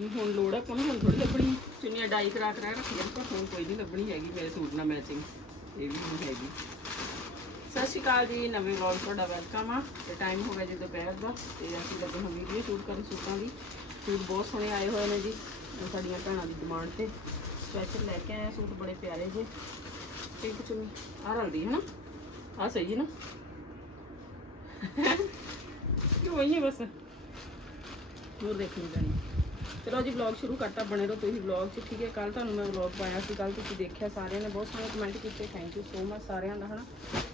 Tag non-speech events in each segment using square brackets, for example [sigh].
ਵੀ ਹੁਣ ਲੋੜ ਹੈ ਆਪਾਂ ਹੁਣ ਥੋੜੀ ਲੱਭਣੀ। ਚੁੰਨੀਆਂ ਡਾਈ ਕਰਾ ਕਰਾ ਰੱਖੀਆਂ ਪਰ ਹੁਣ ਕੋਈ ਨਹੀਂ ਲੱਭਣੀ ਹੈਗੀ, ਮੇਰੇ ਸੂਟ ਨਾਲ ਮੈਚਿੰਗ ਇਹ ਵੀ ਹੁਣ ਹੈਗੀ। ਸਤਿ ਸ਼੍ਰੀ ਅਕਾਲ ਜੀ, ਨਵੇਂ ਵਲੌਗ ਤੁਹਾਡਾ ਵੈਲਕਮ ਆ। ਤੇ ਟਾਈਮ ਹੋ ਗਿਆ ਜੀ ਦੁਪਹਿਰ ਦਾ, ਤੇ ਅਸੀਂ ਲੱਗੇ ਹਾਂ ਵੀਡੀਓ ਸ਼ੂਟ ਕਰਨ ਸੂਟਾਂ ਦੀ। ਸੂਟ ਬਹੁਤ ਸੋਹਣੇ ਆਏ ਹੋਏ ਨੇ ਜੀ, ਸਾਡੀਆਂ ਭੈਣਾਂ ਦੀ ਡਿਮਾਂਡ ਤੇ। ਸਪੈਸ਼ਲ ਲੈ ਕੇ ਆਏ ਸੂਟ, ਬੜੇ ਪਿਆਰੇ ਜੇ। ਪਿੰਕ ਚੁੰਨੀ ਆ ਰਲਦੀ ਹੈ ਨਾ? ਆ ਸਹੀ ਹੈ ਨਾ? [laughs] ਕਿਉਂ ਹੀ ਬਸ? ਹੋਰ ਦੇਖਣੀ ਪੈਣੀ। ਚਲੋ ਜੀ ਵਲੌਗ ਸ਼ੁਰੂ ਕਰਤਾ, ਬਣੇ ਰਹੋ ਤੁਸੀਂ ਵਲੌਗ 'ਚ, ਠੀਕ ਹੈ? ਕੱਲ ਤੁਹਾਨੂੰ ਮੈਂ ਵਲੌਗ ਪਾਇਆ ਸੀ ਕੱਲ ਤੁਸੀਂ ਦੇਖਿਆ ਸਾਰਿਆਂ ਨੇ, ਬਹੁਤ ਸੋਹਣੇ ਕਮੈਂਟ ਕੀਤੇ ਥੈਂਕ ਯੂ ਸੋ ਮਚ ਸਾਰਿਆਂ ਦਾ, ਹਨਾ?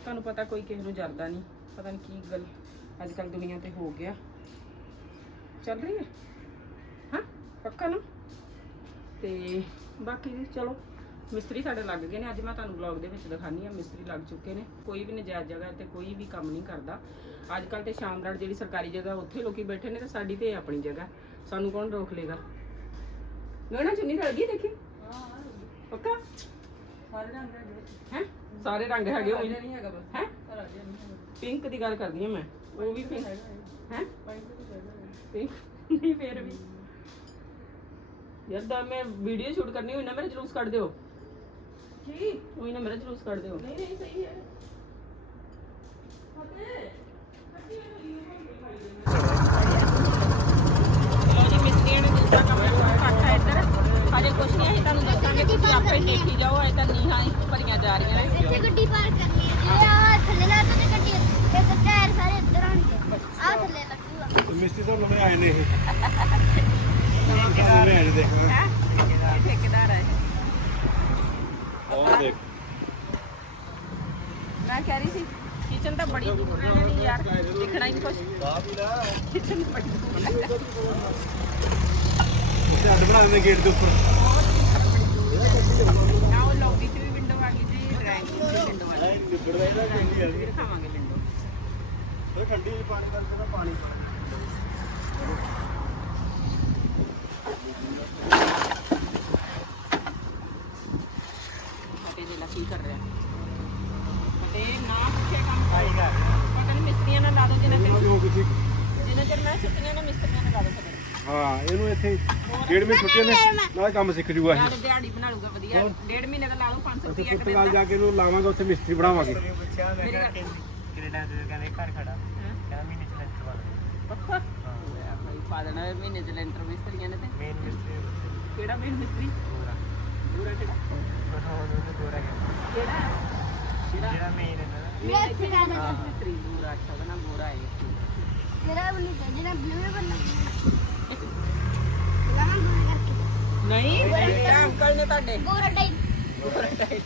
ਤੁਹਾਨੂੰ ਪਤਾ ਕੋਈ ਕਿਸੇ ਨੂੰ ਜਰਦਾ ਨਹੀਂ, ਪਤਾ ਨਹੀਂ ਕੀ ਗੱਲ ਅੱਜ ਕੱਲ ਦੁਨੀਆ ਤੇ ਹੋ ਗਿਆ। ਚੱਲ ਰਹੀ ਹੈ? ਹਾਂ? ਪੱਕਾ ਨਾ? ਤੇ ਬਾਕੀ ਚਲੋ, ਮਿਸਤਰੀ ਸਾਡੇ ਲੱਗ ਗਏ ਨੇ, ਅੱਜ ਮੈਂ ਤੁਹਾਨੂੰ ਵਲੌਗ ਦੇ ਵਿੱਚ ਦਿਖਾਨੀ ਆ ਮਿਸਤਰੀ ਲੱਗ ਚੁੱਕੇ ਨੇ, ਕੋਈ ਵੀ ਨਜਾਇਜ਼ ਜਗ੍ਹਾ ਤੇ ਕੋਈ ਵੀ ਕੰਮ ਨਹੀਂ ਕਰਦਾ। ਅੱਜ ਕੱਲ ਤੇ ਸ਼ਾਮਰਾੜ ਜਿਹੜੀ ਸਰਕਾਰੀ ਜਗ੍ਹਾ, ਉੱਥੇ ਲੋਕੀ ਬੈਠੇ ਨੇ, ਤੇ ਸਾਡੀ ਤੇ ਇਹ ਆਪਣੀ ਜਗ੍ਹਾ। ਸਾਨੂੰ ਕੌਣ ਰੋਕ ਲੇਗਾ ਗਣਾ ਚੁੰਨੀ ਰਲ ਗਈ ਦੇਖੀ ਪੱਕਾ ਸਾਰੇ ਰੰਗ ਦੇ ਹੈ ਸਾਰੇ ਰੰਗ ਹੈਗੇ ਹੋਏ ਨਹੀਂ ਹੈਗਾ ਬਸ ਹੈ ਸਾਰਾ ਜਿਹਾ ਨਹੀਂ ਹੈਗਾ ਪਿੰਕ ਦੀ ਗੱਲ ਕਰਦੀ ਆ ਮੈਂ ਉਹ ਵੀ ਪਿੰਕ ਹੈ ਪਾਈ ਤੇ ਹੈਗਾ ਪਿੰਕ ਨਹੀਂ ਫੇਰ ਵੀ ਯਾਰ ਦਾ ਮੈਂ ਵੀਡੀਓ ਸ਼ੂਟ ਕਰਨੀ ਹੋਈ ਨਾ ਮੇਰਾ ਜਲੂਸ ਕੱਢ ਦਿਓ ਕੀ ਉਹੀ ਨਾ ਮੇਰਾ ਜਲੂਸ ਕੱਢ ਦਿਓ ਨਹੀਂ ਨਹੀਂ ਸਹੀ ਹੈ ਚਲੋ ਜੀ ਦੂਸਰਾ ਕੰਮ ਸ਼ੁਰੂ ਕਰਤਾ ਇੱਧਰ। ਹਜੇ ਕੁਛ ਨਹੀਂ ਅਸੀਂ ਤੁਹਾਨੂੰ ਦੱਸਾਂਗੇ ਤੁਸੀਂ ਆਪੇ ਦੇਖੀ ਜਾਓ ਅਜੇ ਤਾਂ ਨੀਹਾਂ ਹੀ ਭਰੀਆਂ ਜਾ ਰਹੀਆਂ ਨੇ। ਇੱਥੇ ਗੱਡੀ ਪਾਰ ਕਰਨੀ ਹੈ ਜਿਹੜੇ ਆ ਥੱਲੇ ਲਾ ਦੋ ਤੇ ਗੱਡੀ ਇੱਕ ਟਾਇਰ ਸਾਰੇ ਇੱਧਰ ਆਉਣਗੇ। ਆ ਥੱਲੇ ਲੱਗੂਗਾ। ਮਿਸਤਰੀ ਤੋਂ ਨਵੇਂ ਆਏ ਨੇ ਇਹ। ਦੇਖ। ਹੈ? ਇਹ ਠੇਕੇਦਾਰ ਹੈ ਆਹ ਦੇਖ। ਮੈਂ ਕਹਿ ਰਹੀ ਸੀ ਕਿਚਨ ਤਾਂ ਬੜੀ ਦੂਰ ਹੈ ਨਹੀਂ ਯਾਰ ਦਿਖਣਾ ਹੀ ਕੁਛ। ਕਿਚਨ ਬੜੀ ਦੂਰ ਹੈ। ਅੱਡ ਬਣਾ ਦਿੰਦੇ ਗੇਟ ਦੇ ਉੱਪਰ। ਨਾ ਉਹ ਲੌਬੀ 'ਚ ਵੀ ਵਿੰਡੋ ਆ ਗਈ ਜੀ ਡਰਾਇੰਗ ਰੂਮ 'ਚ ਵਿੰਡੋ ਆ ਗਈ। ਨਿਬੜਦਾ ਇਹਦਾ ਚੰਗੀ ਆ ਵੀ ਦਿਖਾਵਾਂਗੇ ਵਿੰਡੋ ਉਹ ਠੰਡੀ ਜਿਹੀ ਪਾਣੀ ਕਰਕੇ ਨਾ ਪਾਣੀ ਦੇ ਕੀ ਕਰ ਰਿਹਾ। ਫਟੇ ਨਾ ਪੁੱਛੇ ਕੰਮ ਆਏਗਾ ਪਤਾ ਨਹੀਂ ਮਿਸਤਰੀਆਂ ਨਾਲ ਲਾ ਦੋ ਜਿੰਨਾ ਚਿਰ ਜਿੰਨਾ ਚਿਰ ਮੈਂ ਛੁੱਟੀਆਂ ਨੇ ਮਿਸਤਰੀਆਂ ਨਾਲ ਲਾ ਦੋ ਹਾਂ ਇਹਨੂੰ ਇੱਥੇ ਡੇਢ ਮਹੀਨੇ ਛੁੱਟੀਆਂ ਨੇ ਨਾਲ ਕੰਮ ਸਿੱਖ ਜੂਗਾ ਇਹ ਯਾਰ ਦਿਹਾੜੀ ਬਣਾ ਲੂਗਾ ਵਧੀਆ। ਡੇਢ ਮਹੀਨੇ ਦਾ ਲਾ ਲਓ 500 ਉੱਥੇ ਰੁਪਏ ਇੱਕ ਦਿਨ ਪੁਰਤਗਾਲ ਜਾ ਕੇ ਇਹਨੂੰ ਲਾਵਾਂਗੇ ਉੱਥੇ ਮਿਸਤਰੀ ਬਣਾਵਾਂਗੇ। ਮੇਰੀ ਗੱਲ ਕੈਨੇਡਾ ਦੇ ਕਹਿੰਦੇ ਘਰ ਖੜਾ? ਕਹਿੰਦਾ ਮਹੀਨੇ ਚ ਲੈਂਟਰ ਪਾ ਦੇ ਪੱਕਾ? ਯਾਰ ਭਾਈ ਪਾ ਦੇਣਾ ਇਹ ਮਹੀਨੇ ਚ ਲੈਂਟਰ ਮਿਸਤਰੀਆਂ ਨੇ ਤੇ। ਮੇਨ ਮਿਸਤਰੀ ਕਿਹੜਾ ਮੇਨ ਮਿਸਤਰੀ? ਪੂਰਾ ਪੂਰਾ ਕਿਹੜਾ? ਬਠਾਉਣ ਨੂੰ ਪੂਰਾ ਕਹਿੰਦਾ ਕਿਹੜਾ? ਕਿਹੜਾ? ਜਿਹੜਾ ਮੇਨ ਹੈ ਨਾ ਮੇਨ ਇੱਥੇ ਦਾ ਮਿਸਤਰੀ। ਪੂਰਾ ਅੱਛਾ ਉਹਦਾ ਨਾਮ ਗੋਰਾ ਹੈ। ਜਿਹੜਾ ਤੇ ਜਿਹੜਾ ਬਲੂ ਹੈ ਬੰਨਾ ਲਗਾ ਬਲੂ ਕਰਕੇ ਨਹੀਂ? ਇਹ ਅੰਕਲ ਨੇ ਤੁਹਾਡੇ। ਗੋਰਾ ਟਾਈਪ ਗੋਰਾ ਟਾਈਪ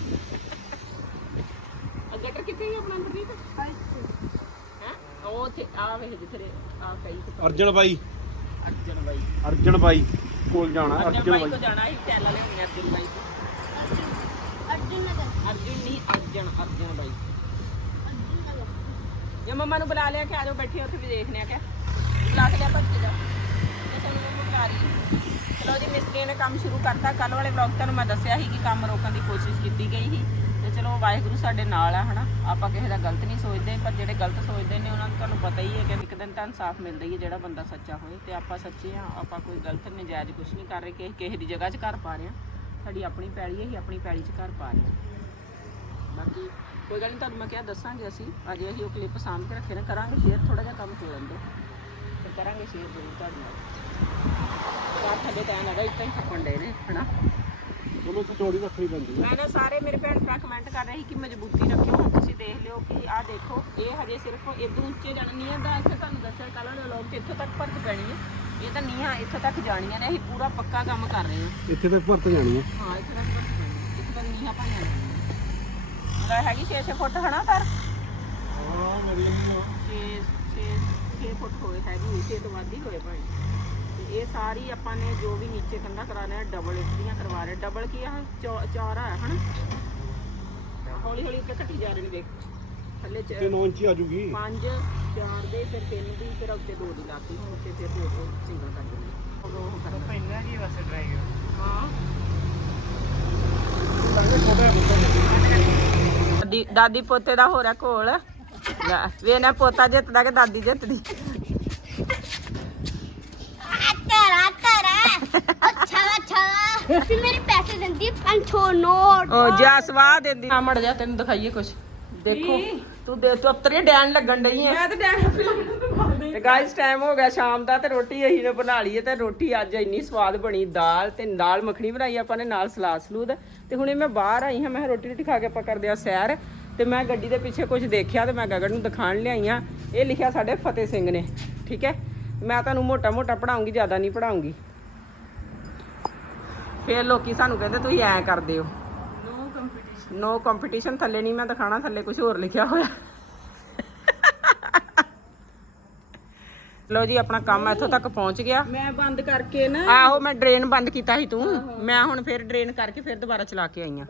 ਅਗਟਰ ਕਿੱਥੇ ਹੈ ਆਪਣਾ ਅੰਦਰਲੀਤ ਹੈ? ਉਹ ਉੱਥੇ ਆ ਵੇਖ ਜਿੱਥੇ ਆ ਕਈ ਤੇ ਅਰਜਨ ਬਾਈ। ਅਰਜਨ ਬਾਈ। ਅਰਜਨ ਬਾਈ ਕੋਲ ਜਾਣਾ ਅਰਜਨ ਅਰਜਨ ਬਾਈ ਬਾਈ। ਕੋ ਜਾਣਾ ਸੀ ਟੈਲਾ ਲਿਆਉਣੇ ਅਰਜਨ ਬਾਈ ਅਰਜੁਨ ਨਗਰ। ਅਰਜਨ ਨਹੀਂ ਅਰਜਨ ਅਰਜਨ ਬਾਈ। ਜੇ ਮੰਮਾ ਨੂੰ ਬੁਲਾ ਲਿਆ ਕਿ ਆ ਜਾਓ ਬੈਠੇ ਉੱਥੇ ਵੀ ਦੇਖਨੇ ਆ ਕਿ ਬੁਲਾ ਕੇ ਲਿਆ ਭੱਜ ਜਾ ਤੇ ਸਾਨੂੰ ਮੰਮਾ ਬੁਲਾ ਰਹੀ ਹੈ। ਚਲੋ ਜੀ ਮਿਸਤਰੀਆਂ ਨੇ ਕੰਮ ਸ਼ੁਰੂ ਕਰਤਾ। ਕੱਲ ਵਾਲੇ ਵਲੌਗ ਤੁਹਾਨੂੰ ਮੈਂ ਦੱਸਿਆ ਸੀ ਕਿ ਕੰਮ ਰੋਕਣ ਦੀ ਕੋਸ਼ਿਸ਼ ਕੀਤੀ ਗਈ ਸੀ। ਤੇ ਚਲੋ, ਵਾਹਿਗੁਰੂ ਸਾਡੇ ਨਾਲ ਆ, ਹਨਾ? ਆਪਾਂ ਕਿਸੇ ਦਾ ਗਲਤ ਨਹੀਂ ਸੋਚਦੇ, ਪਰ ਜਿਹੜੇ ਗਲਤ ਸੋਚਦੇ ਨੇ, ਉਹਨਾਂ ਨੂੰ ਤੁਹਾਨੂੰ ਪਤਾ ਹੀ ਹੈ ਕਿ ਇੱਕ ਦਿਨ ਤਾਂ ਇਨਸਾਫ ਮਿਲਦਾ ਹੀ ਹੈ ਜਿਹੜਾ ਬੰਦਾ ਸੱਚਾ ਹੋਏ। ਤੇ ਆਪਾਂ ਸੱਚੇ ਆ ਆਪਾਂ ਕੋਈ ਗਲਤ ਨਜਾਇਜ਼ ਕੁਝ ਨਹੀਂ ਕਰ ਰਹੇ ਕਿ ਕਿਸੇ ਦੀ ਜਗ੍ਹਾ 'ਚ ਘਰ ਪਾ ਰਹੇ ਆ ਸਾਡੀ ਆਪਣੀ ਪੈਲੀ ਹੈ, ਅਸੀਂ ਆਪਣੀ ਪੈਲੀ 'ਚ ਘਰ ਪਾ ਰਹੇ ਹਾਂ। ਬਾਕੀ ਕੋਈ ਗੱਲ ਨਹੀਂ, ਤੁਹਾਨੂੰ ਮੈਂ ਕਿਹਾ ਦੱਸਾਂਗੇ ਅਸੀਂ। ਅਜੇ ਅਸੀਂ ਉਹ ਕਲਿੱਪ ਸਾਂਭ ਕੇ ਰੱਖੇ ਨੇ, ਕਰਾਂਗੇ ਸ਼ੇਅਰ ਥੋੜਾ ਜਿਹਾ ਕੰਮ ਹੋ ਜਾਂਦਾ। ਤੇ ਕਰਾਂਗੇ ਸ਼ੇਅਰ ਜ਼ਰੂਰ ਤੁਹਾਡੇ ਨਾਲ। ਬਾਹਰ ਥੱਲੇ ਤਾਂ ਐਂ ਲੱਗਾ ਇੱਦਾਂ ਹੀ ਥੱਪਣ ਡੇ ਨੇ ਹਨਾ? ਚਲੋ ਇੱਥੇ ਚੋੜੀ ਰੱਖਣੀ ਪੈਂਦੀ ਹੈ ਮੈਂ ਨਾ ਸਾਰੇ ਮੇਰੇ ਭੈਣ ਭਰਾ ਕਮੈਂਟ ਕਰ ਰਹੇ ਸੀ ਕਿ ਮਜ਼ਬੂਤੀ ਰੱਖਿਓ ਹੁਣ ਤੁਸੀਂ ਦੇਖ ਲਿਓ ਕਿ ਆਹ ਦੇਖੋ ਇਹ ਹਜੇ ਸਿਰਫ ਇਦੋਂ ਉੱਚੇ ਜਾਣਾ ਨਹੀਂ ਆਂਦਾ ਇੱਥੇ ਤੁਹਾਨੂੰ ਦੱਸਿਆ ਕੱਲ੍ਹ ਵਾਲੇ ਲੋਕ ਤੇ ਇੱਥੋਂ ਤੱਕ ਭਰਤ ਪੈਣੀ ਹੈ ਇਹ ਤਾਂ ਨੀਹਾਂ ਇੱਥੋਂ ਤੱਕ ਜਾਣੀਆਂ ਨੇ ਅਸੀਂ ਪੂਰਾ ਪੱਕਾ ਕੰਮ ਕਰ ਰਹੇ ਹਾਂ। ਇੱਥੇ ਤੱਕ ਭਰਤ ਜਾਣੀ ਹੈ ਹਾਂ ਇੱਥੇ ਤੱਕ ਭਰਤ ਪੈਣੀ ਇੱਥੇ ਤੱਕ ਨੀਹਾਂ ਪਾਈਆਂ ਨੇ ਲੈ ਹੈਗੀ 6-6 ਫੁੱਟ ਹਨਾ ਪਰ? ਹਾਂ ਮੇਰੀ 6 6 6 ਫੁੱਟ ਹੋਏ ਹੈਗੀ ਛੇ ਤੋਂ ਵੱਧ ਹੀ ਹੋਏ ਭਾਈ। ਤੇ ਇਹ ਸਾਰੀ ਆਪਾਂ ਨੇ ਜੋ ਵੀ ਨੀਚੇ ਕੰਧਾ ਕਰਾ ਲਿਆ ਡਬਲ ਇੱਟੀਆਂ ਕਰਵਾ ਰਹੇ ਡਬਲ ਕੀ ਆ? ਚੌਰਾ ਹੈ ਹਨਾ? ਹੌਲੀ ਹੌਲੀ ਉੱਤੇ ਘਟੀ ਜਾ ਰਹੇ ਨੇ ਦੇਖ ਥੱਲੇ ਚ ਤੇ 9 ਇੰਚੀ ਆ ਜੂਗੀ। ਪੰਜ ਚਾਰ ਦੇ ਫਿਰ ਤਿੰਨ ਦੀ ਫਿਰ ਉੱਤੇ ਦੋ ਦੀ ਲਾਤੀ ਹੁਣ ਉੱਤੇ ਫਿਰ ਦੋ ਦੋ ਸਿੰਗਲ ਕਰ ਦਿੰਦੇ ਉਹ ਉਹ ਕਰਨਾ। ਪਹਿਲਾਂ ਜੀ ਬਸ ਡਰਾਈਵ ਹਾਂ। ਛੋਟਾ ਦਾਦੀ ਦਾਦੀ ਪੋਤੇ ਦਾ ਹੋ ਰਿਹਾ ਘੋਲ। ਲੈ ਵੇਨਾ ਪੋਤਾ ਜਿੱਤਦਾ ਕਿ ਦਾਦੀ ਜਿੱਤਦੀ ਤੇਰਾ ਤੇਰਾ ਫਿਰ ਮੇਰੇ ਪੈਸੇ ਦਿੰਦੀ 500 ਨੋਟ ਉਹ ਜਾ ਸਵਾਹ ਦਿੰਦੀ। ਆ ਮੜ ਜਾ ਤੈਨੂੰ ਦਿਖਾਈਏ ਕੁਛ। ਦੇਖੋ ਤੂੰ ਦੇ ਤੂੰ ਅਤਰੇ ਡੈਣ ਲੱਗਣ ਡਈ ਐ। ਮੈਂ ਤੇ ਡੈਣ ਤੇ ਗਾਇਸ ਟਾਈਮ ਹੋ ਗਿਆ ਸ਼ਾਮ ਦਾ ਤੇ ਰੋਟੀ ਅਸੀਂ ਨੇ ਬਣਾ ਲਈ ਹੈ ਤੇ ਰੋਟੀ ਅੱਜ ਇੰਨੀ ਸਵਾਦ ਬਣੀ ਦਾਲ ਤੇ ਦਾਲ ਮੱਖਣੀ ਬਣਾਈ ਆਪਾਂ ਨੇ ਨਾਲ ਸਲਾਦ ਸਲੂਦ। ਤੇ ਹੁਣੇ ਮੈਂ ਬਾਹਰ ਆਈ ਹਾਂ ਮੈਂ ਕਿਹਾ ਰੋਟੀ ਰੋਟੀ ਖਾ ਕੇ ਆਪਾਂ ਕਰਦੇ ਆ ਸੈਰ। ਤੇ ਮੈਂ ਗੱਡੀ ਦੇ ਪਿੱਛੇ ਕੁਝ ਦੇਖਿਆ ਤੇ ਮੈਂ ਗਗਨ ਨੂੰ ਦਿਖਾਣ ਲਿਆਈ ਆ ਇਹ ਲਿਖਿਆ ਸਾਡੇ ਫਤਿਹ ਸਿੰਘ ਨੇ ਠੀਕ ਹੈ? ਮੈਂ ਤੁਹਾਨੂੰ ਮੋਟਾ ਮੋਟਾ ਪੜਾਉਂਗੀ ਜ਼ਿਆਦਾ ਨਹੀਂ ਪੜਾਉਂਗੀ ਫੇਰ ਲੋਕੀ ਸਾਨੂੰ ਕਹਿੰਦੇ ਤੁਸੀਂ ਐਂ ਕਰਦੇ ਹੋ। ਨੋ ਕੰਪੀਟੀਸ਼ਨ ਨੋ ਕੰਪੀਟੀਸ਼ਨ ਥੱਲੇ ਨਹੀਂ ਮੈਂ ਦਿਖਾਣਾ ਥੱਲੇ ਕੁਝ ਹੋਰ ਲਿਖਿਆ ਹੋਇਆ। ਲੋ ਜੀ ਆਪਣਾ ਕੰਮ ਇੱਥੋਂ ਤੱਕ ਪਹੁੰਚ ਗਿਆ। ਮੈਂ ਬੰਦ ਕਰਕੇ ਨਾ ਆਹੋ ਮੈਂ ਡਰੇਨ ਬੰਦ ਕੀਤਾ ਸੀ ਤੂੰ। ਮੈਂ ਹੁਣ ਫਿਰ ਡਰੇਨ ਕਰਕੇ ਫਿਰ ਦੁਬਾਰਾ ਚਲਾ ਕੇ ਆਈ ਆ।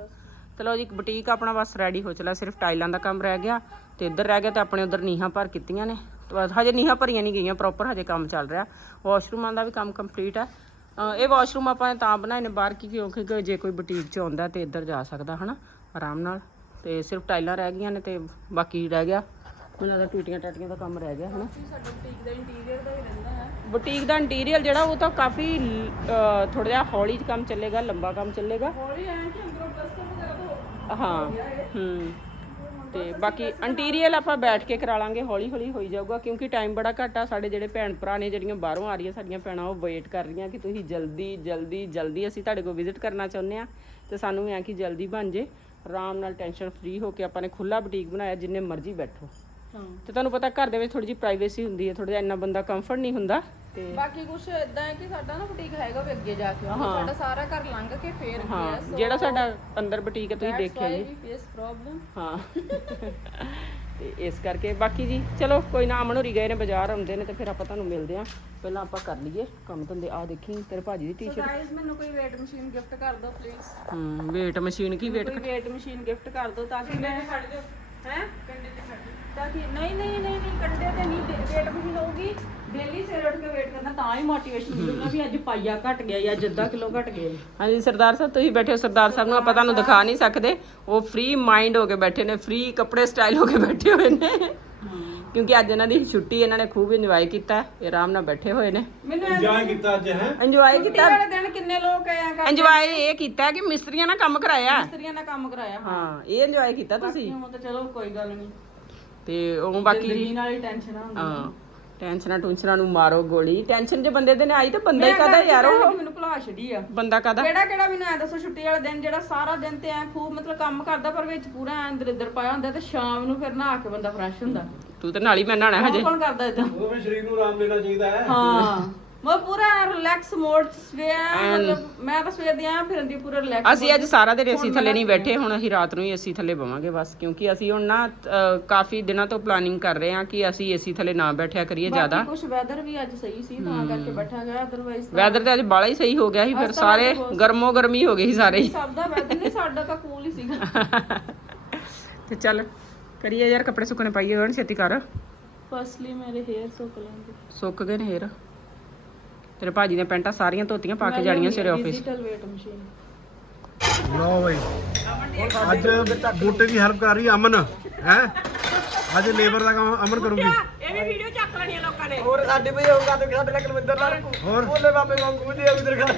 ਚਲੋ ਜੀ ਬੁਟੀਕ ਆਪਣਾ ਬਸ ਰੈਡੀ ਹੋ ਚਲਾ ਸਿਰਫ ਟਾਈਲਾਂ ਦਾ ਕੰਮ ਰਹਿ ਗਿਆ। ਤੇ ਇੱਧਰ ਰਹਿ ਗਿਆ ਤੇ ਆਪਣੇ ਉਧਰ ਨੀਹਾਂ ਭਰ ਕੀਤੀਆਂ ਨੇ। ਤੇ ਹਜੇ ਨੀਹਾਂ ਭਰੀਆਂ ਨਹੀਂ ਗਈਆਂ ਪ੍ਰੋਪਰ ਹਜੇ ਕੰਮ ਚੱਲ ਰਿਹਾ। ਵਾਸ਼ਰੂਮਾਂ ਦਾ ਵੀ ਕੰਮ ਕੰਪਲੀਟ ਹੈ ਇਹ ਵਾਸ਼ਰੂਮ ਆਪਾਂ ਤਾਂ ਬਣਾਏ ਨੇ ਬਾਹਰ ਕੀ ਕਿਉਂਕਿ ਜੇ ਕੋਈ ਬੁਟੀਕ ਚ ਆਉਂਦਾ ਤੇ ਇੱਧਰ ਜਾ ਸਕਦਾ ਹਨਾ ਆਰਾਮ ਨਾਲ। ਤੇ ਸਿਰਫ ਟਾਈਲਾਂ ਰਹਿ ਗਈਆਂ ਨੇ ਤੇ ਬਾਕੀ ਰਹਿ ਗਿਆ। ਮੈਨੂੰ ਲੱਗਦਾ ਟੂਟੀਆਂ ਟਾਟੀਆਂ ਦਾ ਕੰਮ ਰਹਿ ਗਿਆ ਹਨਾ। ਸਾਡਾ ਬੁਟੀਕ ਦਾ ਇੰਟੀਰੀਅਰ ਦਾ ਹੀ ਰਹਿੰਦਾ ਹੈ। ਬੁਟੀਕ ਦਾ ਇੰਟੀਰੀਅਰ ਜਿਹੜਾ ਉਹ ਤਾਂ ਕਾਫੀ ਥੋੜਾ ਜਿਹਾ ਹੌਲੀ ਕੰਮ ਚੱਲੇਗਾ ਲੰਬਾ ਕੰਮ ਚੱਲੇਗਾ। ਹੌਲੀ ਐ ਕਿ ਅੰਦਰੋਂ ਪਲਸਟਰ ਵਗੈਰਾ ਤੋਂ ਹਾਂ ਹੂੰ। ਤੇ ਬਾਕੀ ਇੰਟੀਰੀਅਰ ਆਪਾਂ ਬੈਠ ਕੇ ਕਰਾ ਲਾਂਗੇ ਹੌਲੀ ਹੌਲੀ ਹੋਈ ਜਾਊਗਾ ਕਿਉਂਕਿ ਟਾਈਮ ਬੜਾ ਘੱਟ ਆ। ਸਾਡੇ ਜਿਹੜੇ ਭੈਣ ਭਰਾ ਨੇ ਜਿਹੜੀਆਂ ਬਾਹਰੋਂ ਆ ਰਹੀਆਂ ਸਾਡੀਆਂ ਭੈਣਾਂ ਉਹ ਵੇਟ ਕਰ ਰਹੀਆਂ ਕਿ ਤੁਸੀਂ ਜਲਦੀ ਜਲਦੀ ਜਲਦੀ ਅਸੀਂ ਤੁਹਾਡੇ ਕੋਲ ਵਿਜ਼ਿਟ ਕਰਨਾ ਚਾਹੁੰਦੇ ਆ ਤੇ ਸਾਨੂੰ ਵੀ ਐ ਕਿ ਜਲਦੀ ਬਣ ਜੇ ਆਰਾਮ ਨਾਲ ਟੈਨਸ਼ਨ ਫ੍ਰੀ ਹੋ ਕੇ ਆਪਾਂ ਨੇ ਖੁੱਲਾ ਬੁਟੀਕ ਬਣਾਇਆ ਜਿੰਨੇ ਮਰਜ਼ੀ ਬੈਠੋ। ਤੇ ਤੁਹਾਨੂੰ ਪਤਾ ਘਰ ਦੇ ਵਿੱਚ ਥੋੜੀ ਜਿਹੀ ਪ੍ਰਾਈਵੇਸੀ ਹੁੰਦੀ ਹੈ ਥੋੜਾ ਜਿਹਾ ਇੰਨਾ ਬੰਦਾ ਕੰਫਰਟ ਨਹੀਂ ਹੁੰਦਾ। ਤੇ ਬਾਕੀ ਕੁਝ ਇਦਾਂ ਹੈ ਕਿ ਸਾਡਾ ਨਾ ਬੁਟੀਕ ਹੈਗਾ ਵੀ ਅੱਗੇ ਜਾ ਕੇ ਸਾਡਾ ਸਾਰਾ ਘਰ ਲੰਘ ਕੇ ਫੇਰ ਅੱਗੇ ਹਾਂ ਜਿਹੜਾ ਸਾਡਾ ਅੰਦਰ ਬੁਟੀਕ ਹੈ ਤੁਸੀਂ ਦੇਖਿਆ ਜੀ ਵੀ ਫੇਸ ਪ੍ਰੋਬਲਮ ਹਾਂ। ਤੇ ਇਸ ਕਰਕੇ ਬਾਕੀ ਜੀ ਚਲੋ ਕੋਈ ਨਾ ਅਮਨ ਹੋਰੀ ਗਏ ਨੇ ਬਾਜ਼ਾਰ ਆਉਂਦੇ ਨੇ ਤੇ ਫਿਰ ਆਪਾਂ ਤੁਹਾਨੂੰ ਮਿਲਦੇ ਆਂ ਪਹਿਲਾਂ ਆਪਾਂ ਕਰ ਲਈਏ ਕੰਮ ਧੰਦੇ। ਆ ਦੇਖੀ ਤੇਰੇ ਭਾਜੀ ਦੀ ਟੀ-ਸ਼ਰਟ ਗਾਇਸ ਮੈਨੂੰ ਕੋਈ ਵੇਟ ਮਸ਼ੀਨ ਗਿਫਟ ਕਰ ਦਿਓ ਪਲੀਜ਼ ਹੂੰ ਵੇਟ ਮਸ਼ੀਨ ਕੀ ਵੇਟ ਕੋਈ ਵੇਟ ਮਸ਼ੀਨ ਗਿਫਟ ਕਰ ਦਿਓ ਤਾਂ ਕਿ ਮੈਂ ਹੈ? ਕੰਡੇ ਤੇ ਫੜ ਤਾਂ ਕਿ ਨਹੀਂ ਨਹੀਂ ਨਹੀਂ ਨਹੀਂ ਕੰਡੇ ਤੇ ਨਹੀਂ ਵੇਟ ਮਸ਼ੀਨ ਹੋਊਗੀ। ਡੇਲੀ ਸਵੇਰ ਉੱਠ ਕੇ ਵੇਟ ਕਰਨਾ ਤਾਂ ਹੀ ਮੋਟੀਵੇਸ਼ਨ ਮਿਲੂਗਾ ਵੀ ਅੱਜ ਪਾਈਆ ਘਟ ਗਿਆ ਜਾਂ ਅੱਜ ਅੱਧਾ ਕਿਲੋ ਘਟ ਗਿਆ। ਹਾਂਜੀ ਸਰਦਾਰ ਸਾਹਿਬ ਤੁਸੀਂ ਬੈਠੇ ਹੋ ਸਰਦਾਰ ਸਾਹਿਬ ਨੂੰ ਆਪਾਂ ਤੁਹਾਨੂੰ ਦਿਖਾ ਨਹੀਂ ਸਕਦੇ। ਉਹ ਫ੍ਰੀ ਮਾਈਂਡ ਹੋ ਕੇ ਬੈਠੇ ਨੇ ਫ੍ਰੀ ਕੱਪੜੇ ਸਟਾਈਲ ਹੋ ਕੇ ਬੈਠੇ ਹੋਏ ਨੇ। ਕਿਉਂਕਿ ਅੱਜ ਇਹਨਾਂ ਦੀ ਛੁੱਟੀ ਇਹਨਾਂ ਨੇ ਖੂਬ ਇੰਜੋਏ ਕੀਤਾ ਹੈ। ਇਹ ਆਰਾਮ ਨਾਲ ਬੈਠੇ ਹੋਏ ਨੇ। ਮੈਨੂੰ ਇੰਜੋਏ ਕੀਤਾ ਅੱਜ ਹੈ? ਇੰਜੋਏ ਛੁੱਟੀ ਕੀਤਾ। ਵਾਲੇ ਦਿਨ ਕਿੰਨੇ ਲੋਕ ਆਇਆ ਕਰ ਇੰਜੋਏ ਇਹ ਕੀਤਾ ਕਿ ਮਿਸਤਰੀਆਂ ਨਾਲ ਕੰਮ ਕਰਾਇਆ। ਮਿਸਤਰੀਆਂ ਦਾ ਕੰਮ ਕਰਾਇਆ ਹਾਂ। ਇਹ ਇੰਜੋਏ ਕੀਤਾ ਤੁਸੀਂ। ਹੁਣ ਤਾਂ ਚਲੋ ਕੋਈ ਗੱਲ ਨਹੀਂ। ਤੇ ਉਹ ਬਾਕੀ ਜ਼ਿੰਦਗੀ ਨਾਲ ਹੀ ਟੈਨਸ਼ਨ ਹਾਂ ਟੈਨਸ਼ਨਾਂ ਟੁਨਸ਼ਨਾਂ ਨੂੰ ਮਾਰੋ ਗੋਲੀ। ਟੈਨਸ਼ਨ ਜੇ ਬੰਦੇ ਦੇ ਨੇ ਆਈ ਤਾਂ ਬੰਦਾ ਹੀ ਕਾਦਾ ਯਾਰ ਉਹ? ਮੈਨੂੰ ਭੁਲਾ ਛੱਡੀ ਆ। ਬੰਦਾ ਕਾਦਾ ਕਿਹੜਾ ਕਿਹੜਾ ਮੈਨੂੰ ਐ ਦੱਸੋ ਛੁੱਟੀ ਵਾਲੇ ਦਿਨ ਜਿਹੜਾ ਸਾਰਾ ਦਿਨ ਤੇ ਐ ਖੂਬ ਮਤਲਬ ਕੰਮ ਕਰਦਾ ਪਰ ਵਿੱਚ ਪੂਰਾ ਐ ਦਰਿੱਦਰ ਪਾਇਆ ਹੁੰਦਾ ਤੇ ਸ਼ਾਮ ਨੂੰ ਫਿਰ ਨਹਾ ਕੇ ਬੰਦਾ ਫਰੈਸ਼ ਹੁੰਦਾ। ਤੂੰ ਤਾਂ ਨਾਲ ਹੀ ਮੈਂ ਨਹਾਣਾ ਹਜੇ। ਕੌਣ ਕਰਦਾ ਇਦਾਂ? ਉਹ ਵੀ ਸਰੀਰ ਨੂੰ ਆਰਾਮ ਦੇਣਾ ਚਾਹੀਦਾ ਹੈ। ਹਾਂ। ਮੈਂ ਪੂਰਾ ਰਿਲੈਕਸ ਮੋਡ ਸਵੇਰ ਮਤਲਬ ਮੈਂ ਤਾਂ ਸਵੇਰ ਦੀ ਆ ਫਿਰਨ ਦੀ ਪੂਰਾ ਰਿਲੈਕਸ ਅਸੀਂ ਅੱਜ ਸਾਰਾ ਦਿਨ ਏਸੀ ਥੱਲੇ ਨਹੀਂ ਬੈਠੇ ਹੁਣ ਅਸੀਂ ਰਾਤ ਨੂੰ ਹੀ ਏਸੀ ਥੱਲੇ ਬਵਾਂਗੇ ਬਸ ਕਿਉਂਕਿ ਅਸੀਂ ਹੁਣ ਨਾ ਕਾਫੀ ਦਿਨਾਂ ਤੋਂ ਪਲਾਨਿੰਗ ਕਰ ਰਹੇ ਹਾਂ ਕਿ ਅਸੀਂ ਏਸੀ ਥੱਲੇ ਨਾ ਬੈਠਿਆ ਕਰੀਏ ਜ਼ਿਆਦਾ। ਕੁਝ ਵੈਦਰ ਵੀ ਅੱਜ ਸਹੀ ਸੀ ਤਾਂ ਕਰਕੇ ਬੈਠਾ ਗਿਆ ਅਦਰਵਾਈਜ਼ ਵੈਦਰ ਤੇ ਅੱਜ ਬਾਲਾ ਹੀ ਸਹੀ ਹੋ ਗਿਆ ਸੀ ਫਿਰ ਸਾਰੇ ਗਰਮੋ ਗਰਮੀ ਹੋ ਗਈ ਸੀ ਸਾਰੇ ਹੀ। ਸਭ ਦਾ ਵੈਦਰ ਨਹੀਂ ਸਾਡਾ ਤਾਂ ਕੂਲ ਹੀ ਸੀਗਾ। [laughs] ਤੇ ਚੱਲ ਕਰੀਏ ਯਾਰ ਕੱਪੜੇ ਸੁੱਕਣੇ ਪਾਈਏ ਹੁਣ ਛੇਤੀ ਕਰ। ਫਸਟਲੀ ਮੇਰੇ ਹੇਅਰ ਸੁੱਕ ਲੈਂਦੇ ਸੁੱਕ ਗਏ ਨੇ ਹੇਰ ਤੇਰੇ ਭਾਜੀ ਨੇ ਪੈਂਟਾਂ ਸਾਰੀਆਂ ਧੋਤੀਆਂ ਪਾ ਕੇ ਜਾਣੀਆਂ ਸਵੇਰੇ ਆਫਿਸ ਡਿਜੀਟਲ ਵੇਟ ਮਸ਼ੀਨ ਲਓ ਬਈ। ਅੱਜ ਬੂਟੇ ਦੀ ਹੈਲਪ ਕਰ ਰਹੀ ਹੈ ਅਮਨ ਹੈ? ਅੱਜ ਲੇਬਰ ਦਾ ਕੰਮ ਅਮਨ ਕਰੂਗੀ। ਇਹ ਵੀ ਵੀਡੀਓ ਚੱਕ ਲੈਣੀ ਲੋਕਾਂ ਨੇ। ਹੋਰ ਸਾਡੇ ਵੀ ਹੋਊਗਾ ਤੇ ਸਾਡੇ ਲੱਗ ਲਵਿੰਦਰ ਨਾਲ। ਹੋਰ। ਬੋਲੇ ਬਾਬੇ ਵਾਂਗੂ ਦੇ ਉਧਰ ਖਾ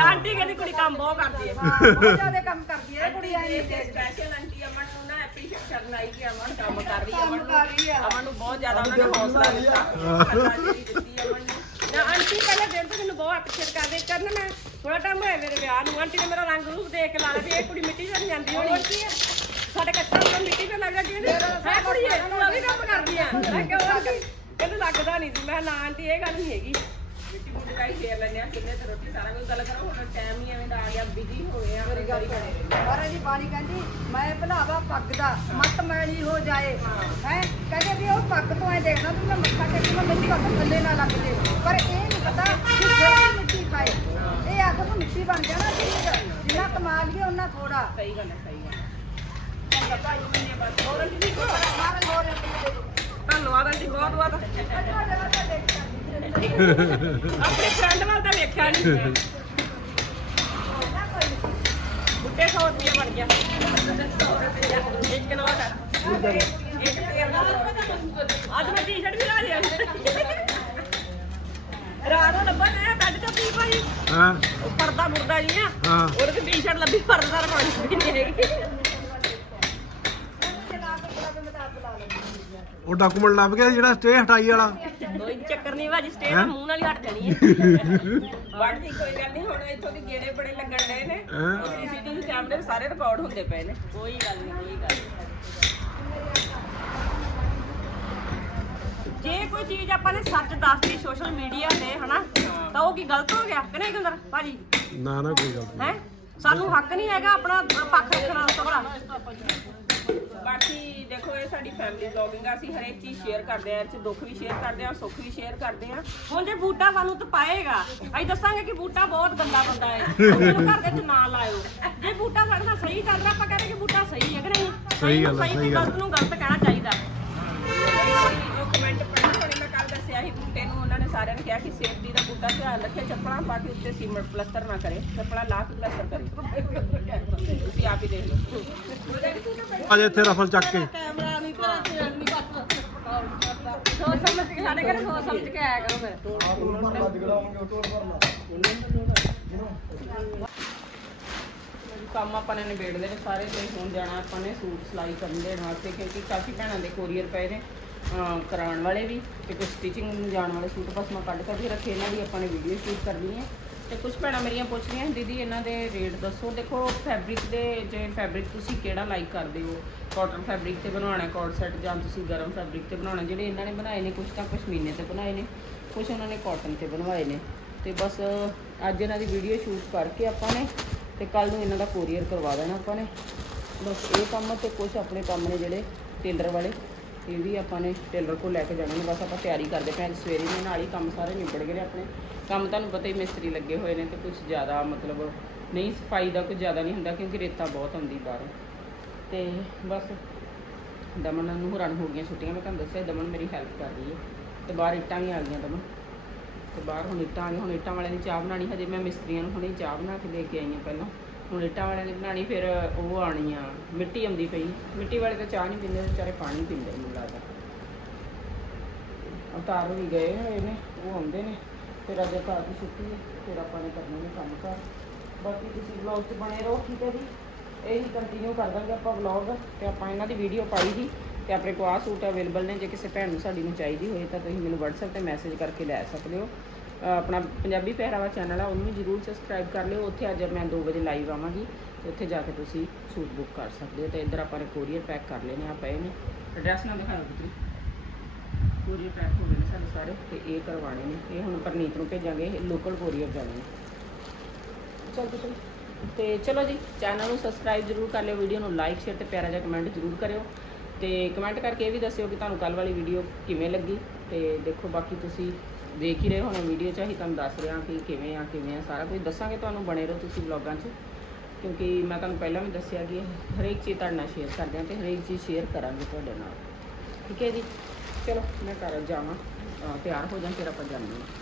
ਆਂਟੀ ਕਹਿੰਦੀ ਕੁੜੀ ਕੰਮ ਬਹੁਤ ਕਰਦੀ ਹੈ। ਬਹੁਤ ਜ਼ਿਆਦਾ ਕੰਮ ਕਰਦੀ ਹੈ ਕੁੜੀ ਆਈ ਸਪੈਸ਼ਲ ਆਂਟੀ ਅਮਨ ਨੂੰ ਨਾ ਐਪਰੀਸ਼ੀਏਟ ਕਰਨ ਆਈ ਕਿ ਅਮਨ ਕੰਮ ਕਰ ਰਹੀ ਹੈ ਅਮਨ ਨੂੰ ਅਮਨ ਨੂੰ ਬਹੁਤ ਜ਼ਿਆਦਾ ਉਹਨਾਂ ਨੇ ਹੌਸਲਾ ਦਿੱਤਾ ਸ਼ਰਧਾਂਜਲੀ ਦਿੱਤੀ ਅਮਨ ਨੂੰ। ਨਾ ਆਂਟੀ ਪਹਿਲੇ ਦਿਨ ਤੋਂ ਮੈਨੂੰ ਬਹੁਤ ਐਪਰੀਸ਼ੀਏਟ ਕਰਦੇ ਕਰਨ ਮੈਂ ਥੋੜਾ ਟਾਈਮ ਹੋਇਆ ਮੇਰੇ ਵਿਆਹ ਨੂੰ। ਆਂਟੀ ਨੇ ਮੇਰਾ ਰੰਗ ਰੂਪ ਦੇਖ ਕੇ ਲਾ ਲਿਆ ਵੀ ਇਹ ਕੁੜੀ ਮਿੱਟੀ ਤੇ ਨਹੀਂ ਜਾਂਦੀ ਹੋਣੀ। ਕੀ ਹੈ ਸਾਡੇ ਕੱਚਾ ਹੁੰਦਾ ਮਿੱਟੀ ਤੇ ਲੱਗ ਜਾਂਦੀ ਹੈ ਹੈ ਕੁੜੀ ਇਹ। ਵੀ ਕੰਮ ਕਰਦੀ ਆ। ਮੈਂ ਕਿਹਾ ਕੀ? ਕਹਿੰਦੇ ਲੱਗਦਾ ਨਹੀਂ ਸੀ। ਮੈਂ ਨਾ ਆਂਟੀ ਇਹ ਗੱਲ ਨਹੀਂ ਹੈਗੀ। ਹੀ ਫੇਰ ਲੈਂਦੇ ਆ ਕਿੰਨੇ ਤੇ ਰੋਟੀ ਸਾਰਾ ਕੁਝ ਗੱਲ ਕਰੋ ਹੁਣ ਟਾਈਮ ਹੀ ਐਵੇਂ ਦਾ ਆ ਗਿਆ ਬਿਜ਼ੀ ਹੋ ਗਏ ਆ ਮੇਰੀ ਗੱਲ ਮਹਾਰਾਜ ਦੀ ਬਾਣੀ ਕਹਿੰਦੀ ਮੈਂ ਭਲਾਵਾ ਪੱਗ ਦਾ ਮਤ ਮੈਲੀ ਹੋ ਜਾਏ। ਹੈ। ਕਹਿੰਦੇ ਵੀ ਉਹ ਪੱਗ ਤੋਂ ਐ ਦੇਖਣਾ ਵੀ ਮੈਂ ਮੱਥਾ ਟੇਕਣਾ ਮੇਰੀ ਪੱਗ ਥੱਲੇ ਨਾ ਲੱਗ ਜੇ। ਪਰ ਇਹ ਨਹੀਂ ਪਤਾ ਕਿ ਜਿਹੜੀ ਮਿੱਟੀ ਖਾਏ ਇਹ ਆਖ ਨੂੰ ਮਿੱਟੀ ਬਣ ਜਾਣਾ ਚਾਹੀਦਾ ਜਿੰਨਾ ਕਮਾ ਲਈਏ ਉਹਨਾਂ ਥੋੜਾ ਸਹੀ ਗੱਲ ਹੈ ਸਹੀ ਗੱਲ ਮਹਾਰਾਜ ਹੋਰ ਆਪਣੇ ਧੰਨਵਾਦ ਆਂਟੀ ਬਹੁਤ ਬਹੁਤ ਆਪਣੇ ਫਰੈਂਡ ਵੱਲ ਤਾਂ ਵੇਖਿਆ ਨਹੀਂ ਬੁੱਟੇ 100 ਰੁਪਏ ਬਣ ਗਿਆ। 100 ਰੁਪਏ ਇੱਕ ਨਵਾਂ ਕਰ ਇੱਕ ਤੇਰ ਦਾ। ਅੱਜ ਮੈਂ ਟੀ-ਸ਼ਰਟ ਵੀ ਲਾ ਲਿਆ। ਰਾਤ ਹਾਂ। ਉਹ ਪਰਦਾ ਮੁਰਦਾ ਜੀ ਆ ਹਾਂ। ਉਹਦੇ ਤੇ ਟੀ-ਸ਼ਰਟ ਲੱਭੀ ਪਰਦਾ ਰਖਾਉਣੀ ਵੀ ਨਹੀਂ ਹੈਗੀ। ਉਹ ਡਾਕੂਮੈਂਟ ਲੱਭ ਗਿਆ ਸੀ ਜਿਹੜਾ ਸਟੇ ਹਟਾਈ ਵਾਲਾ। ਕੋਈ ਚੱਕਰ ਨਹੀਂ ਭਾਜੀ ਸਟੇਟ ਮੂੰਹ ਨਾਲ ਹੀ ਹਟ ਜਾਣੀ ਹੈ। [laughs] ਵੜਦੀ ਕੋਈ ਗੱਲ ਨਹੀਂ ਹੁਣ ਇੱਥੋਂ ਦੀ ਗੇੜੇ ਬੜੇ ਲੱਗਣ ਡਏ ਨੇ। ਹੈਂ? ਉਹ ਸੀਸੀਟੀਵੀ ਕੈਮਰੇ ਸਾਰੇ ਰਿਕਾਰਡ ਹੁੰਦੇ ਪਏ ਨੇ। ਕੋਈ ਗੱਲ ਨਹੀਂ ਕੋਈ ਗੱਲ ਨੀ। ਜੇ ਕੋਈ ਚੀਜ਼ ਆਪਾਂ ਨੇ ਸੱਚ ਦੱਸਦੀ ਸੋਸ਼ਲ ਮੀਡੀਆ ਤੇ ਹਨਾ ਤਾਂ ਉਹ ਕੀ ਗਲਤ ਹੋ ਗਿਆ ਕਿ ਨਹੀਂ ਗੁੰਦਰ? ਭਾਜੀ। ਨਾ ਨਾ ਕੋਈ ਗੱਲ ਨਹੀਂ। ਹੈ? ਸਾਨੂੰ ਹੱਕ ਨਹੀਂ ਹੈਗਾ ਆਪਣਾ ਪੱਖ ਰੱਖਣਾ ਸਭਰਾ ਬਾਕੀ ਦੇਖੋ ਇਹ ਸਾਡੀ ਫੈਮਿਲੀ ਵਲੌਗਿੰਗ ਆ ਅਸੀਂ ਹਰੇਕ ਚੀਜ਼ ਸ਼ੇਅਰ ਕਰਦੇ ਆ ਇਹ ਚ ਦੁੱਖ ਵੀ ਸ਼ੇਅਰ ਕਰਦੇ ਆ ਸੁੱਖ ਵੀ ਸ਼ੇਅਰ ਕਰਦੇ ਆ। ਹੁਣ ਜੇ ਬੂਟਾ ਸਾਨੂੰ ਤਾਂ ਪਾਏਗਾ ਅਸੀਂ ਦੱਸਾਂਗੇ ਕਿ ਬੂਟਾ ਬਹੁਤ ਗੰਦਾ ਬੰਦਾ ਹੈ। ਉਹਨੂੰ ਘਰ ਦੇ ਵਿੱਚ ਨਾ ਲਾਇਓ। ਜੇ ਬੂਟਾ ਸਾਡੇ ਨਾਲ ਸਹੀ ਰਿਹਾ ਆਪਾਂ ਕਹਿੰਦੇ ਕਿ ਬੂਟਾ ਸਹੀ ਹੈ ਕਿ ਨਹੀਂ? ਸਹੀ ਗੱਲ ਹੈ, ਸਹੀ ਗੱਲ ਗਲਤ ਨੂੰ ਗਲਤ ਕਹਿਣਾ ਚਾਹੀਦਾ। ਜੋ ਕਮੈਂਟ ਪੜ੍ਹੇ ਹੋਣੇ ਮੈਂ ਕੱਲ ਦੱਸਿਆ ਸੀ ਬੂਟੇ ਨੇ। ਸਾਰਿਆਂ ਨੇ ਕਿਹਾ ਕਿ ਸੇਫਟੀ ਦਾ ਬੂਟਾ ਧਿਆਨ ਰੱਖੇ ਚੱਪਲਾਂ ਪਾ ਕੇ ਉੱਤੇ ਸੀਮੈਂਟ ਪਲਸਤਰ ਨਾ ਕਰੇ। ਚੱਪਲਾਂ ਲਾ ਕੇ ਪਲਸਤਰ ਕਰੇ ਤੁਸੀਂ ਆਪ ਹੀ ਦੇਖ ਲਓ। ਅਜੇ ਇੱਥੇ ਰਫਲ ਚੱਕ ਕੇ। ਸੋਚ ਸਮਝ ਕੇ ਸਾਡੇ ਘਰੇ ਸੋਚ ਸਮਝ ਕੇ ਆਇਆ ਕਰੋ ਫਿਰ। ਕੰਮ ਆਪਾਂ ਨੇ ਨਿਬੇੜ ਲਏ ਨੇ ਸਾਰੇ ਤੇ ਹੁਣ ਜਾਣਾ ਆਪਾਂ ਨੇ ਸੂਟ ਸਿਲਾਈ ਕਰਨ ਦੇਣ ਵਾਸਤੇ ਕਿਉਂਕਿ ਕਾਫੀ ਭੈਣਾਂ ਦੇ ਕੋਰੀਅਰ ਪਏ ਨੇ। ਕਰਾਉਣ ਵਾਲੇ ਵੀ ਤੇ ਕੁਝ ਸਟਿਚਿੰਗ ਨੂੰ ਜਾਣ ਵਾਲੇ ਸੂਟ ਬਸ ਮੈਂ ਕੱਢ ਕੱਢ ਕੇ ਰੱਖੇ, ਇਹਨਾਂ ਦੀ ਆਪਾਂ ਨੇ ਵੀਡੀਓ ਸ਼ੂਟ ਕਰਨੀ ਹੈ। ਤੇ ਕੁਝ ਭੈਣਾਂ ਮੇਰੀਆਂ ਪੁੱਛ ਰਹੀਆਂ, ਦੀਦੀ, ਇਹਨਾਂ ਦੇ ਰੇਟ ਦੱਸੋ। ਦੇਖੋ ਫੈਬਰਿਕ ਦੇ ਜੇ ਫੈਬਰਿਕ ਤੁਸੀਂ ਕਿਹੜਾ ਲਾਈਕ ਕਰਦੇ ਹੋ? ਕਾਟਨ ਫੈਬਰਿਕ ਤੇ ਬਣਾਉਣਾ ਕੋਟ ਸੈਟ ਜਾਂ ਤੁਸੀਂ ਗਰਮ ਫੈਬਰਿਕ ਤੇ ਬਣਾਉਣਾ, ਜਿਹੜੇ ਇਹਨਾਂ ਨੇ ਬਣਾਏ ਨੇ ਕੁਝ ਤਾਂ ਪਸ਼ਮੀਨੇ ਤੇ ਬਣਾਏ ਨੇ ਕੁਝ ਉਹਨਾਂ ਨੇ ਕਾਟਨ ਤੇ ਬਣਵਾਏ ਨੇ। ਤੇ ਬਸ, ਅੱਜ ਇਹਨਾਂ ਦੀ ਵੀਡੀਓ ਸ਼ੂਟ ਕਰਕੇ ਆਪਾਂ ਨੇ ਤੇ ਕੱਲ ਨੂੰ ਇਹਨਾਂ ਦਾ ਕੋਰੀਅਰ ਕਰਵਾ ਦੇਣਾ ਆਪਾਂ ਨੇ। ਬਸ ਇਹ ਕੰਮ ਤੇ ਕੁਝ ਆਪਣੇ ਕੰਮ ਨੇ ਜਿਹੜੇ ਟੇਲਰ ਵਾਲੇ। ਇਹ ਵੀ ਆਪਾਂ ਨੇ ਟੇਲਰ ਕੋਲ ਲੈ ਕੇ ਜਾਣੇ ਨੇ, ਬਸ ਆਪਾਂ ਤਿਆਰੀ ਕਰਦੇ ਪਏ ਸਵੇਰੇ ਦੇ ਨਾਲ ਹੀ ਕੰਮ ਸਾਰੇ ਨਿਬੜ ਗਏ ਨੇ ਆਪਣੇ। ਕੰਮ ਤੁਹਾਨੂੰ ਪਤਾ ਹੀ ਮਿਸਤਰੀ ਲੱਗੇ ਹੋਏ ਨੇ ਤੇ ਕੁਝ ਜ਼ਿਆਦਾ ਮਤਲਬ ਨਹੀਂ, ਸਫ਼ਾਈ ਦਾ ਕੁਝ ਜ਼ਿਆਦਾ ਨਹੀਂ ਹੁੰਦਾ ਕਿਉਂਕਿ ਰੇਤਾ ਬਹੁਤ ਆਉਂਦੀ ਬਾਹਰੋਂ। ਤੇ ਬਸ ਦਮਨ ਨੂੰ ਰਨ ਹੋ ਗਈਆਂ ਛੁੱਟੀਆਂ, ਮੈਂ ਤੁਹਾਨੂੰ ਦੱਸਿਆ ਦਮਨ ਮੇਰੀ ਹੈਲਪ ਕਰ ਰਹੀ ਹੈ। ਤੇ ਬਾਹਰ ਇੱਟਾਂ ਵੀ ਆ ਗਈਆਂ ਦਮਨ। ਤੇ ਬਾਹਰ ਹੁਣ ਇੱਟਾਂ ਆ ਗਈਆਂ, ਹੁਣ ਇੱਟਾਂ ਵਾਲਿਆਂ ਦੀ ਚਾਹ ਬਣਾਣੀ ਹਜੇ ਮੈਂ ਮਿਸਤਰੀਆਂ ਨੂੰ ਹੁਣੇ ਚਾਹ ਬਣਾ ਕੇ ਦੇ ਕੇ ਆਈ ਹਾਂ ਪਹਿਲਾਂ। ਹੁਣ ਇੱਟਾਂ ਵਾਲਿਆਂ ਦੀ ਬਣਾਣੀ ਫਿਰ ਉਹ ਆਣੀ ਆ, ਮਿੱਟੀ ਆਉਂਦੀ ਪਈ। ਮਿੱਟੀ ਵਾਲੇ ਤਾਂ ਚਾਹ ਨਹੀਂ ਪੀਂਦੇ, ਵਿਚਾਰੇ ਪਾਣੀ ਪੀਂਦੇ, ਮੈਨੂੰ ਲੱਗਦਾ। ਅਵਤਾਰ ਵੀ ਗਏ ਹੋਏ ਨੇ ਉਹ ਆਉਂਦੇ ਨੇ। ਫਿਰ ਅੱਜ ਘਰ ਦੀ ਛੁੱਟੀ ਹੈ, ਫਿਰ ਆਪਾਂ ਨੇ ਕਰਨਾ ਨੇ ਕੰਮ ਕਰ ਬਾਕੀ ਤੁਸੀਂ ਵਲੌਗ 'ਚ ਬਣੇ ਰਹੋ, ਠੀਕ ਹੈ ਜੀ? ਇਹੀ ਕੰਟੀਨਿਊ ਕਰ ਦਾਂਗੇ ਆਪਾਂ ਵਲੌਗ ਤੇ ਆਪਾਂ ਇਹਨਾਂ ਦੀ ਵੀਡੀਓ ਪਾਈ ਸੀ, ਤੇ ਆਪਣੇ ਕੋਲ ਆਹ ਸੂਟ ਅਵੇਲੇਬਲ ਨੇ, ਜੇ ਕਿਸੇ ਭੈਣ ਨੂੰ ਸਾਡੀ ਨੂੰ ਚਾਹੀਦੀ ਹੋਏ ਤਾਂ ਤੁਸੀਂ ਮੈਨੂੰ WhatsApp ਤੇ ਮੈਸੇਜ ਕਰਕੇ ਲੈ ਸਕਦੇ ਹੋ। ਆਪਣਾ ਪੰਜਾਬੀ ਪਹਿਰਾਵਾ ਚੈਨਲ ਆ, ਉਹਨੂੰ ਵੀ ਜਰੂਰ ਸਬਸਕ੍ਰਾਈਬ ਕਰ ਲਿਓ। ਉੱਥੇ ਅੱਜ ਮੈਂ 2 ਵਜੇ ਲਾਈਵ ਆਵਾਂਗੀ ਤੇ ਉੱਥੇ ਜਾ ਕੇ ਤੁਸੀਂ ਸੂਟ ਬੁੱਕ ਕਰ ਸਕਦੇ ਹੋ ਤੇ ਇੱਧਰ ਆਪਾਂ ਨੇ ਕੋਰੀਅਰ ਪੈਕ ਕਰ ਲੈਣੇ ਆ ਪਏ ਨੇ ਐਡਰੈਸ ਨਾਲ ਦਿਖਾ ਤੁਸੀਂ ਕੋਰੀਅਰ ਪੈਕ ਹੋ ਗਏ ਨੇ ਸਾਡੇ ਸਾਰੇ ਤੇ ਇਹ ਕਰਵਾਣੇ ਨੇ। ਇਹ ਹੁਣ ਪਰਨੀਤ ਨੂੰ ਭੇਜਾਂਗੇ, ਇਹ ਲੋਕਲ ਕੋਰੀਅਰ ਜਾਣੇ ਨੇ ਚਲ ਚਲ ਤੇ ਚਲੋ ਜੀ ਚੈਨਲ ਨੂੰ ਸਬਸਕ੍ਰਾਈਬ ਜਰੂਰ ਕਰ ਲਿਓ ਵੀਡੀਓ ਨੂੰ ਲਾਈਕ ਸ਼ੇਅਰ ਤੇ ਪਿਆਰਾ ਜਿਹਾ ਕਮੈਂਟ ਜਰੂਰ ਕਰਿਓ। ਤੇ ਕਮੈਂਟ ਕਰਕੇ ਇਹ ਵੀ ਦੱਸਿਓ ਕਿ ਤੁਹਾਨੂੰ ਕੱਲ ਵਾਲੀ ਵੀਡੀਓ ਕਿਵੇਂ ਲੱਗੀ। ਤੇ ਦੇਖੋ ਬਾਕੀ ਤੁਸੀਂ ਦੇਖ ਹੀ ਰਹੇ ਹੋਣੇ ਵੀਡੀਓ ਚ, ਅਸੀਂ ਤੁਹਾਨੂੰ ਦੱਸ ਰਿਹਾ ਕਿ ਕਿਵੇਂ ਆ ਕਿਵੇਂ ਆ, ਸਾਰਾ ਕੁਝ ਦੱਸਾਂਗੇ ਤੁਹਾਨੂੰ, ਬਣੇ ਰਹੋ ਤੁਸੀਂ ਵਲੌਗਾਂ 'ਚ। ਕਿਉਂਕਿ ਮੈਂ ਤੁਹਾਨੂੰ ਪਹਿਲਾਂ ਵੀ ਦੱਸਿਆ ਕਿ ਹਰੇਕ ਚੀਜ਼ ਤੁਹਾਡੇ ਨਾਲ ਸ਼ੇਅਰ ਕਰਦੇ ਹਾਂ ਤੇ ਹਰੇਕ ਚੀਜ਼ ਸ਼ੇਅਰ ਕਰਾਂਗੇ ਤੁਹਾਡੇ ਨਾਲ। ਠੀਕ ਹੈ ਜੀ? ਚਲੋ, ਮੈਂ ਘਰ ਜਾਵਾਂ ਤਿਆਰ ਹੋ ਜਾਂ ਫਿਰ ਆਪਾਂ ਜਾਂਦੇ ਹਾਂ।